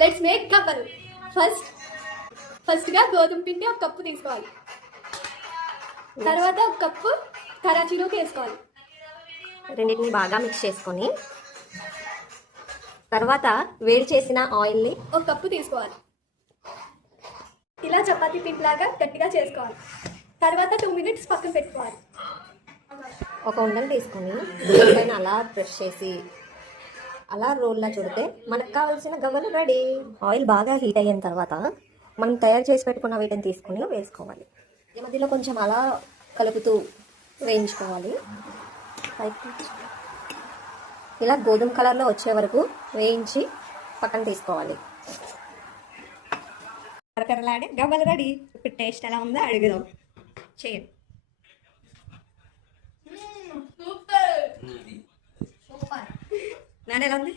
Let's make cover. ఫస్ట్గా గోధుమ పిండి ఒక కప్పు తీసుకోవాలి. తర్వాత ఒక కప్పు కరాచీలోకి వేసుకోవాలి. రెండింటిని బాగా మిక్స్ చేసుకొని తర్వాత వేడి చేసిన ఆయిల్ని ఒక కప్పు తీసుకోవాలి. ఇలా చపాతీ పిండిలాగా గట్టిగా చేసుకోవాలి. తర్వాత 2 minutes పక్కన పెట్టుకోవాలి. ఒక ఉండని తీసుకొని పైన అలా ప్రెస్ చేసి అలా రోల్లా చుడితే మనకు కావాల్సిన గవ్వలు రెడీ. ఆయిల్ బాగా హీట్ అయిన తర్వాత మనం తయారు చేసి పెట్టుకున్న వీటిని తీసుకుని వేసుకోవాలి. ఈ మధ్యలో కొంచెం అలా కలుపుతూ వేయించుకోవాలి. ఇలా గోధుమ కలర్లో వచ్చే వరకు వేయించి పక్కన తీసుకోవాలి. కరకరలాడే గవ్వలు రెడీ. ఇప్పుడు టేస్ట్ ఎలా ఉందో అడుగుదాం. చేయండి. సూపర్. నాన్న ఎలా ఉంది?